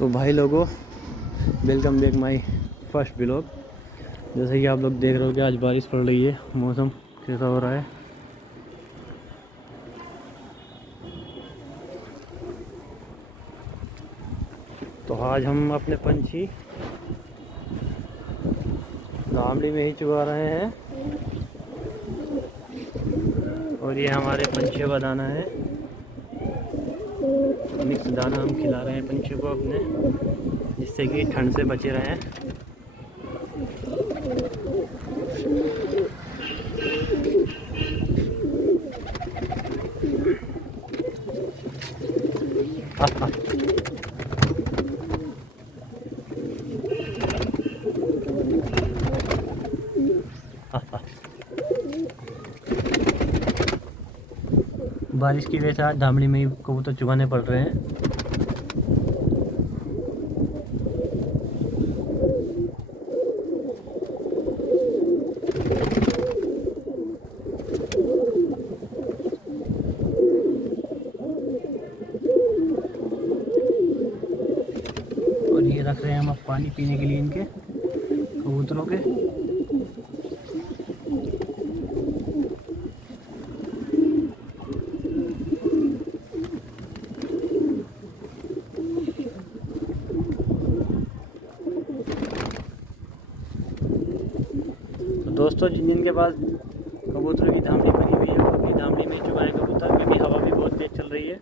तो भाई लोगों, welcome back my first blog. जैसे कि आप लोग देख रहे हो कि आज बारिश पड़ रही है, मौसम कैसा हो रहा है। तो आज हम अपने पंछी धामड़ी में ही चुगा रहे हैं और ये हमारे पंछियों का दाना है। मिक्स दाना हम खिला रहे हैं पंछियों को अपने, जिससे कि ठंड से बचे रहें। बारिश की वजह से आज धामड़ी में ही कबूतर चुगाने पड़ रहे हैं। और ये रख रहे हैं हम अब पानी पीने के लिए इनके कबूतरों के। तो दोस्तों, जिनके पास कबूतरों की धामड़ी बनी हुई है वो अपनी धामड़ी में चुगाएं कबूतर, क्योंकि हवा भी बहुत तेज चल रही है।